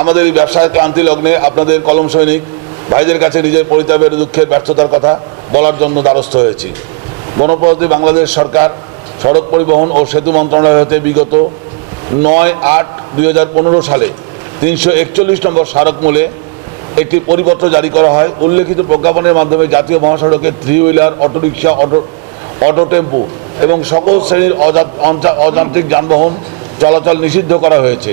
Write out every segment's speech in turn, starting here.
আমাদের এই ব্যবসায় ক্লান্তি লগ্নে আপনাদের কলম সৈনিক, ভাইদের কাছে নিজের পরিতাপের দুঃখের ব্যর্থতার কথা বলার জন্য দ্বারস্থ হয়েছি। গণপ্রজাতন্ত্রী বাংলাদেশ সরকার, সড়ক পরিবহন ও সেতু মন্ত্রণালয় হতে বিগত নয় আট দুই সালে তিনশো একচল্লিশ নম্বর স্মারক মূলে একটি পরিপত্র জারি করা হয়। উল্লেখিত প্রজ্ঞাপনের মাধ্যমে জাতীয় মহাসড়কে three wheeler autorickshaw, auto auto tempo এবং সকল শ্রেণির অযান্ত্রিক যানবাহন চলাচল নিষিদ্ধ করা হয়েছে।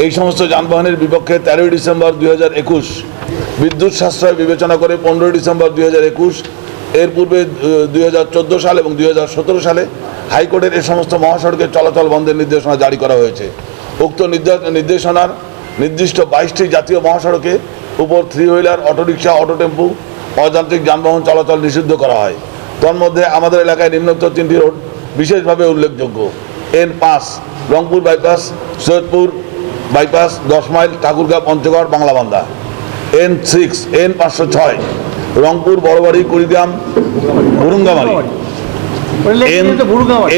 এই সমস্ত যানবাহনের বিপক্ষে তেরোই ডিসেম্বর দুই হাজার একুশ বিদ্যুৎ সাশ্রয় বিবেচনা করে পনেরোই ডিসেম্বর দুই হাজার একুশ, এর পূর্বে দুই হাজার চোদ্দ সাল এবং দুই হাজার সতেরো সালে হাইকোর্টের এই সমস্ত মহাসড়কের চলাচল বন্ধের নির্দেশনা জারি করা হয়েছে। উক্ত নির্দেশনার নির্দিষ্ট বাইশটি জাতীয় মহাসড়কে উপর three wheeler auto rickshaw auto tempo অযান্ত্রিক যানবাহন চলাচল নিষিদ্ধ করা হয়। তন্মধ্যে আমাদের এলাকায় নিম্নোক্ত তিনটি রোড বিশেষভাবে উল্লেখযোগ্য। এন পাঁচ, রংপুর বাইপাস, সৈয়দপুর বাইপাস দশ mile Thakurgaon Panchagarh Banglabandha N six N পাঁচশো ছয় রংপুর বড়বাড়ি কুড়িগ্রাম ভুরুঙ্গামারি এন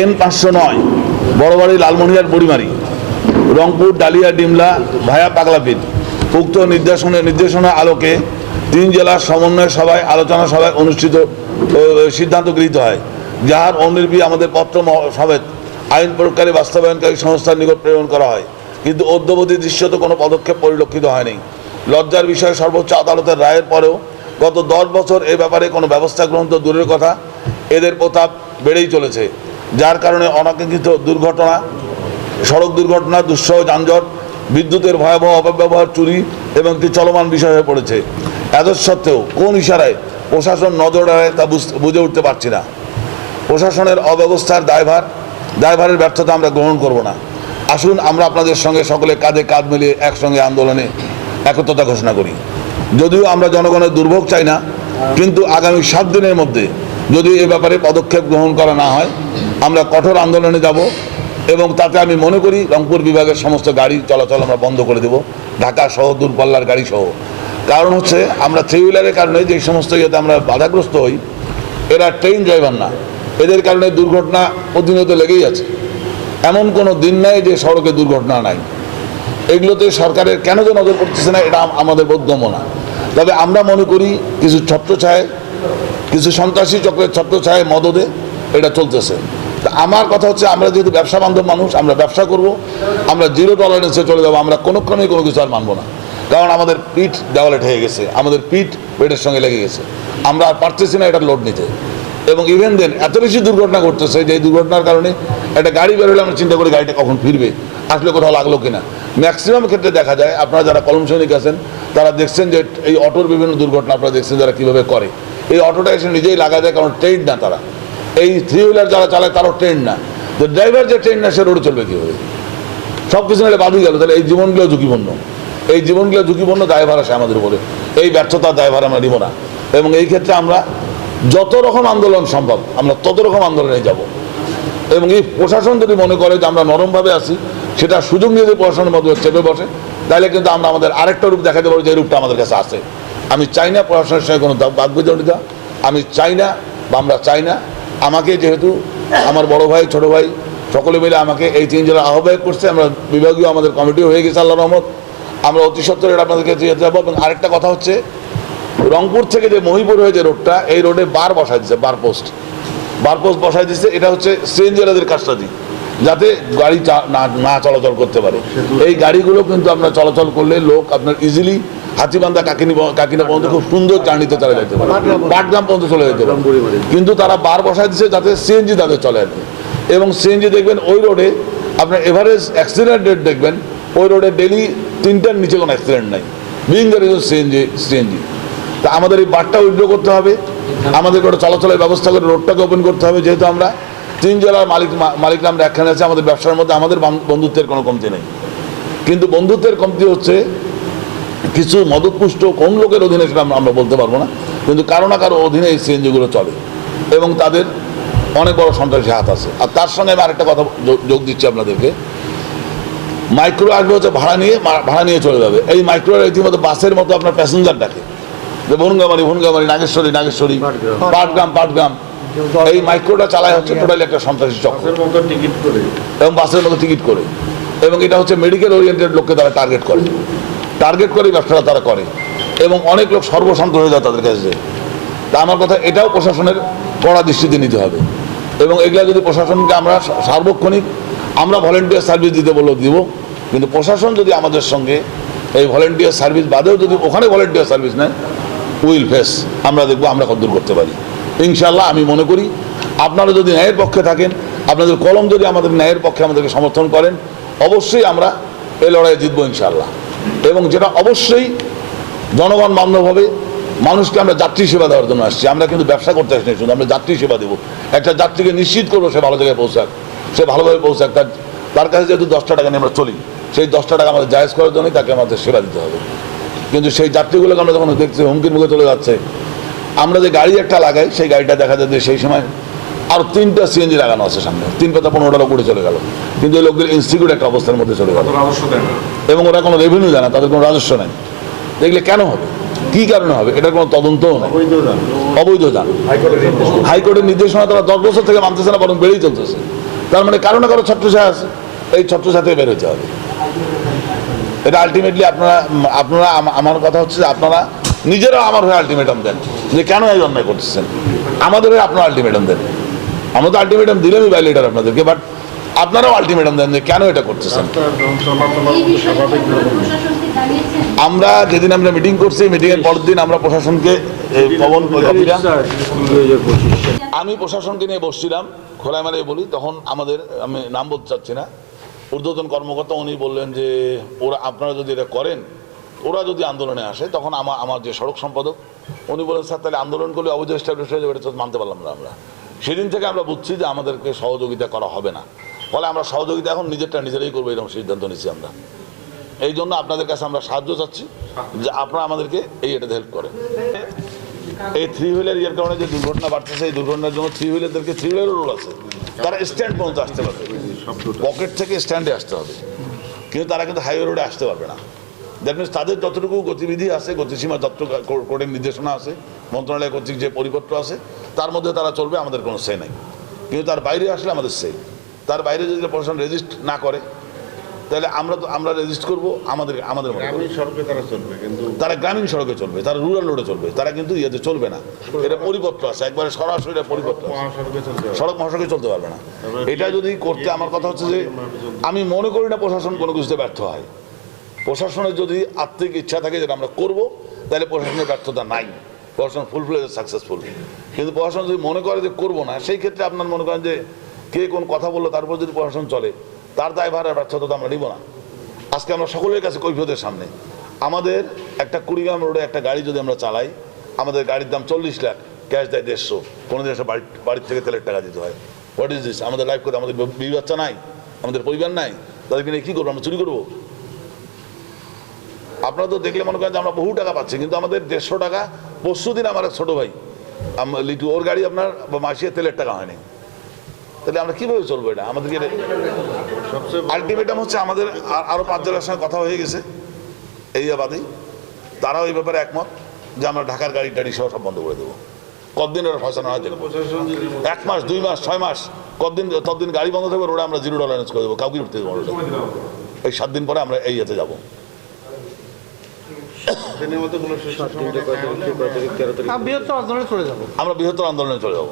এন পাঁচশো নয় বড়বাড়ি লালমনিহার বুড়িমারি। রংপুর ডালিয়া ডিমলা ভায়া পাগলাপিন উক্ত নির্দেশনা নির্দেশনা আলোকে তিন জেলার সমন্বয় সভায় আলোচনা সভায় অনুষ্ঠিত ও, সিদ্ধান্ত গৃহীত হয় যাহার অনির্বি আমাদের পত্র সমেত আইন প্রয়োগকারী বাস্তবায়নকারী সংস্থার নিকট প্রেরণ করা হয়। কিন্তু অদ্যবধি দৃশ্যত কোনো পদক্ষেপ পরিলক্ষিত হয়নি। লজ্জার বিষয়ে সর্বোচ্চ আদালতের রায়ের পরেও গত দশ বছর এ ব্যাপারে কোনো ব্যবস্থা গ্রহণ তো দূরের কথা, এদের প্রতাপ বেড়েই চলেছে। যার কারণে অনাকাঙ্ক্ষিত দুর্ঘটনা, সড়ক দুর্ঘটনা, দুঃসহ যানজট, বিদ্যুতের ভয়াবহ অপব্যবহার, চুরি এবং একটি চলমান বিষয় হয়ে পড়েছে। এত সত্ত্বেও কোন ইশারায় প্রশাসন নজর দেয় তা বুঝে উঠতে পারছি না। প্রশাসনের অব্যবস্থার দায়ভার, দায়ভারের ব্যর্থতা আমরা গ্রহণ করব না। আসুন, আমরা আপনাদের সঙ্গে সকলে কাঁধে কাঁধ মিলিয়ে একসঙ্গে আন্দোলনে একত্রতা ঘোষণা করি। যদিও আমরা জনগণের দুর্ভোগ চাই না, কিন্তু আগামী সাত দিনের মধ্যে যদি এ ব্যাপারে পদক্ষেপ গ্রহণ করা না হয়, আমরা কঠোর আন্দোলনে যাব এবং তাতে আমি মনে করি রংপুর বিভাগের সমস্ত গাড়ি চলাচল আমরা বন্ধ করে দেব, ঢাকা সহ, দূরপাল্লার গাড়ি সহ। কারণ হচ্ছে, আমরা থ্রি হুইলারের কারণে যে সমস্ত ইয়েতে আমরা বাধাগ্রস্ত হই, এরা ট্রেন ড্রাইভার না। এদের কারণে দুর্ঘটনা প্রতিনিয়ত লেগেই আছে। এমন কোনো দিন নাই যে সড়কে দুর্ঘটনা নাই। এগুলোতে সরকারের কেন যে নজর পড়তেছে না, এটা আমাদের বোধগম্য না। তবে আমরা মনে করি কিছু ছত্র ছত্রছায়, কিছু সন্ত্রাসী চক্রের ছত্র ছত্রছায় মদদে এটা চলতেছে। আমার কথা হচ্ছে, আমরা যেহেতু ব্যবসা বান্ধব মানুষ, আমরা ব্যবসা করব, আমরা জিরো টলারেন্সে চলে যাব, আমরা কোনোক্ষণেই কোনো কিছু আর মানবো না। কারণ আমাদের পিঠ দেওয়ালে ঠেকে গেছে, আমাদের পিঠ পেটের সঙ্গে লেগে গেছে। আমরা আর পারতেছি না এটা লোড নিতে। এবং ইভেন দেন এত বেশি দুর্ঘটনা ঘটতেছে যে এই দুর্ঘটনার কারণে একটা গাড়ি বেরোলে আমরা চিন্তা করি গাড়িটা কখন ফিরবে, আসলে কোথাও লাগল কিনা। ম্যাক্সিমাম ক্ষেত্রে দেখা যায়, আপনারা যারা কলম সৈনিক আছেন, তারা দেখছেন যে এই অটোর বিভিন্ন দুর্ঘটনা আপনারা দেখছেন যারা কীভাবে করে। এই অটোটা এসে নিজেই লাগা যায়, কারণ ট্রেন না তারা। এই থ্রি হুইলার যারা চালায়, তারাও ট্রেন না। তো ড্রাইভার যে ট্রেন না, সে রোডে চলবে কীভাবে? সব কিছু মিলে বাদই গেল, তাহলে এই জীবনগুলো ঝুঁকিপূর্ণ। এই জীবনগুলো ঝুঁকিপূর্ণ দায়ভার আসে আমাদের উপরে। এই ব্যর্থতার দায়ভার আমরা নিব না। এবং এই ক্ষেত্রে আমরা যত রকম আন্দোলন সম্ভব, আমরা তত রকম আন্দোলনে যাব। এবং এই প্রশাসন যদি মনে করে যে আমরা নরমভাবে আসি সেটা সুযোগ নিয়ে যদি প্রশাসনের মধ্যে চেপে বসে, তাহলে কিন্তু আমরা আমাদের আরেকটা রূপ দেখাতে পারব যে রূপটা আমাদের কাছে আছে। আমি চাই না প্রশাসনের সঙ্গে কোনো বাদবিজনিতা আমি চাই না বা আমরা চাই না। আমাকে যেহেতু আমার বড় ভাই, ছোট ভাই, সকলে মিলে আমাকে এই তিন জেলার আহ্বায়ক করছে, আমরা বিভাগীয় আমাদের কমিটিও হয়ে গেছে আল্লাহ রহমত। আমরা অতি সত্তর এটা আপনাদেরকে দিয়ে যাব। এবং আরেকটা কথা হচ্ছে রংপুর থেকে যে মহিপুর হয়ে যে রোডটা, এই রোডে বার বসাই দিচ্ছে বার পোস্ট। বার পোস্ট বসাই দিচ্ছে এটা হচ্ছে সিএনজিরাদের কাজটা দিই যাতে গাড়ি না চলাচল করতে পারে। এই গাড়িগুলো কিন্তু আপনার চলাচল করলে লোক আপনার ইজিলি হাতিবান্ধা কাকিনি কাকিনা পর্যন্ত খুব সুন্দর জার্নিতে তারা যেতে পারে। পাটগ্রাম পর্যন্ত চলে যেতে পারে। কিন্তু তারা বার বসাই দিচ্ছে যাতে সিএনজি তাদের চলে আর এবং সিএনজি দেখবেন ওই রোডে আপনার এভারেজ অ্যাক্সিডেন্ট রেট দেখবেন, ওই রোডে ডেলি তিনটার নিচে কোনো অ্যাক্সিডেন্ট নাই। Being there is CNG CNG. তা আমাদের এই বারটা উইড্রো করতে হবে। আমাদেরকে ওটা চলাচলের ব্যবস্থা করে রোডটাকে ওপেন করতে হবে, যেহেতু আমরা তিন জেলার মালিক মা- মালিকরা আমরা একখানে আছে, আমাদের ব্যবসার মধ্যে আমাদের বন্ধুত্বের কোনো কমতি নেই। কিন্তু বন্ধুত্বের কমতি হচ্ছে কিছু মদতপুষ্ট কোন লোকের অধীনে সেটা আমরা- বলতে পারব না, কিন্তু কারও না কারও অধীনে এই সিএনজিগুলো চলে এবং তাদের অনেক বড় সন্ত্রাসী হাত আছে। আর তার সঙ্গে আমি আরেকটা কথা যোগ- দিচ্ছি আপনাদেরকে। মাইক্রো আসবে হচ্ছে ভাড়া নিয়ে ভাড়া নিয়ে চলে যাবে। এই মাইক্রো রীতিমতো বাসের মতো আপনার প্যাসেঞ্জার ডাকে যে ভুনগামারি ভুনগামারি নাগেশ্বরী নাগেশ্বরী পাটগ্রাম। পাটগ্রাম এই মাইক্রোটা চালায় হচ্ছে টোটালি একটা সন্ত্রাসী চক্র। টিকিট করে। এবং বাসের মতো টিকিট করে। এবং এটা হচ্ছে মেডিকেল ওরিয়েন্টেড লোককে তারা টার্গেট করে। টার্গেট করে ব্যবসাটা তারা করে। এবং অনেক লোক সর্বশান্ত হয়ে যায় তাদের কাছে। তা আমার কথা এটাও প্রশাসনের কড়া দৃষ্টিতে নিতে হবে। এবং এগুলা যদি প্রশাসনকে আমরা সার্বক্ষণিক আমরা ভলেন্টিয়ার সার্ভিস দিতে বললেও দিব। কিন্তু প্রশাসন যদি আমাদের সঙ্গে এই ভলেন্টিয়ার সার্ভিস বাদেও যদি ওখানে ভলেন্টিয়ার সার্ভিস নেয় উইল ফেস। আমরা দেখব, আমরা কদ্দূর করতে পারি। ইনশাল্লাহ আমি মনে করি, আপনারা যদি ন্যায়ের পক্ষে থাকেন, আপনাদের কলম যদি আমাদের ন্যায়ের পক্ষে আমাদেরকে সমর্থন করেন, অবশ্যই আমরা এই লড়াইয়ে জিতবো ইনশাল্লাহ এবং যেটা অবশ্যই জনগণ বান্ধব হবে, মানুষকে আমরা যাত্রী সেবা দেওয়ার জন্য আসছি। আমরা কিন্তু ব্যবসা করতে আসছি শুধু আমরা যাত্রী সেবা দেবো। একটা যাত্রীকে নিশ্চিত করব, সে ভালো জায়গায় পৌঁছাক, সে ভালোভাবে পৌঁছাক। তার তার কাছে যেহেতু দশটা টাকা নিয়ে আমরা চলি, সেই দশটা টাকা আমাদের জায়েজ করার জন্যই তাকে আমাদের সেবা দিতে হবে। কিন্তু সেই যাত্রীগুলোকে আমরা যখন দেখছি হুমকির মুখে চলে যাচ্ছে আমরা যে গাড়ি একটা লাগাই সেই গাড়িটা দেখা যায় যে সেই সময় আরও তিনটা সিএনজি লাগানো আছে সামনে। তিন পাতা পনেরোটা লোক উড়ে চলে গেল। কিন্তু এই লোকদের ইনস্টিটিউট একটা অবস্থার মধ্যে চলে গেল। দেন। এবং ওরা কোনো রেভিনিউ দেয় না তাদের কোনো রাজস্ব নেই। দেখলে কেন হবে? কি কারণে হবে? এটার কোনো তদন্তও নেই। অবৈধ যান। হাইকোর্টের নির্দেশনা। তারা দশ বছর থেকে মানতেছে না বরং বেড়েই চলতেছে। তার মানে কারও না কারও ছত্রছায়া আছে। এই ছত্রছায়া থেকে বের হতে হবে। এটা আলটিমেটলি আপনারা আপনারা আমার কথা হচ্ছে যে আপনারা নিজেরা আমার হয়ে আলটিমেটাম দেন যে কেন এই অন্যায় করতেছেন? আমাদের হয়ে আপনারা আলটিমেটাম দেন। আমরা তো আলটিমেটাম দিলামই ভাইলেটার আপনাদেরকে বাট আপনারাও আলটিমেটাম দেন যে কেন এটা করতেছেন। আমরা যেদিন আমরা মিটিং করছি মিটিং এর পরের দিন আমরা প্রশাসনকে পবন আমি প্রশাসনকে নিয়ে বসছিলাম খোলামেলে বলি তখন আমাদের আমি নাম বলতে চাচ্ছি না। ঊর্ধ্বতন কর্মকর্তা উনি বললেন যে, ওরা আপনারা যদি এটা করেন, ওরা যদি আন্দোলনে আসে, তখন আমার আমার যে সড়ক সম্পাদক, উনি বলেন স্যার, তাহলে আন্দোলন করলে অবৈধ এস্টাবলিশ হয়ে যাবে, এটা তো মানতে পারলাম না আমরা। সেদিন থেকে আমরা বুঝছি যে আমাদেরকে সহযোগিতা করা হবে না। ফলে আমরা সহযোগিতা এখন নিজেরটা নিজেরাই করব, এরকম সিদ্ধান্ত নিচ্ছি আমরা। এই জন্য আপনাদের কাছে আমরা সাহায্য চাচ্ছি যে আপনারা আমাদেরকে এই এটাতে হেল্প করেন। এই থ্রি হুইলার ইয়ের কারণে যে দুর্ঘটনা বাড়তেছে, এই দুর্ঘটনার জন্য থ্রি হুইলারদেরকে থ্রি হুইলার রোল আছে। তারা স্ট্যান্ড পর্যন্ত আসতে পারবে। পকেট থেকে স্ট্যান্ডে আসতে হবে। কিন্তু তারা কিন্তু হাইওয়ে রোডে আসতে পারবে না। দ্যাট মিনস তাদের যতটুকু গতিবিধি আছে, গতিসীমা যত কোর্টের নির্দেশনা আছে, মন্ত্রণালয় কর্তৃক যে পরিপত্র আছে, তার মধ্যে তারা চলবে, আমাদের কোনো সে নাই। কিন্তু তার বাইরে আসলে আমাদের সে তার বাইরে যদি প্রশাসন রেজিস্ট না করে তাহলে আমরা তো আমরা রেজিস্ট করব আমাদের আমাদের সড়কে তারা চলবে কিন্তু। তারা গ্রামীণ সড়কে চলবে তারা রুরাল রোডে চলবে তারা কিন্তু ইয়েতে চলবে না। এটা পরিপত্র আছে একবারে সরাসরি এটা পরিপত্র সড়ক মহাসড়কে চলতে পারবে না। এটা যদি করতে আমার কথা হচ্ছে যে আমি মনে করি না প্রশাসন কোনো কিছুতে ব্যর্থ হয়। প্রশাসনের যদি আত্মিক ইচ্ছা থাকে যেটা আমরা করব তাহলে প্রশাসনের ব্যর্থতা নাই। প্রশাসন ফুল ফ্লেজ সাকসেসফুল কিন্তু প্রশাসন যদি মনে করে যে করব না সেই ক্ষেত্রে আপনার মনে করেন যে কে কোন কথা বলল তারপর যদি প্রশাসন চলে তার দায়ভার আর ব্যর্থতা তো আমরা নিব না। আজকে আমরা সকলের কাছে কৈফিয়তের সামনে। আমাদের একটা কুড়িগ্রাম রোডে একটা গাড়ি যদি আমরা চালাই, আমাদের গাড়ির দাম চল্লিশ লাখ, ক্যাশ দেয় দেড়শো। কোনো দেশে বাড়ি, বাড়ির থেকে তেলের টাকা দিতে হয়। হোয়াট ইজ দিস আমাদের লাইফ করে আমাদের বিবি বাচ্চা নাই, আমাদের পরিবার নাই। তাদেরকে নিয়ে কী করব? আমরা চুরি করব? আপনারা তো দেখলে মনে করেন যে আমরা বহু টাকা পাচ্ছি, কিন্তু আমাদের দেড়শো টাকা পরশু দিন আমার ছোটো ভাই লিটু, ওর গাড়ি আপনার মাসিয়ে তেলের টাকা হয়নি। তাহলে আমরা কীভাবে চলবো এটা? আমাদেরকে সবচেয়ে আলটিমেটাম হচ্ছে আমাদের আর- আরও পাঁচ জনের সঙ্গে কথা হয়ে গেছে এই বাদেই তারাও এই ব্যাপারে একমত যে আমরা ঢাকার গাড়ি টাড়ি সহ সব বন্ধ করে দেবো। কতদিন ওরা ফসল হয় দেখব। এক মাস দুই মাস ছয় মাস কতদিন ততদিন গাড়ি বন্ধ থাকবে রোডে আমরা জিরো টলারেন্স করে দেবো কাউকে উঠতে দেবো এই সাত দিন পরে আমরা এই ইয়েতে যাব। আমরা বৃহত্তর আন্দোলনে চলে যাব।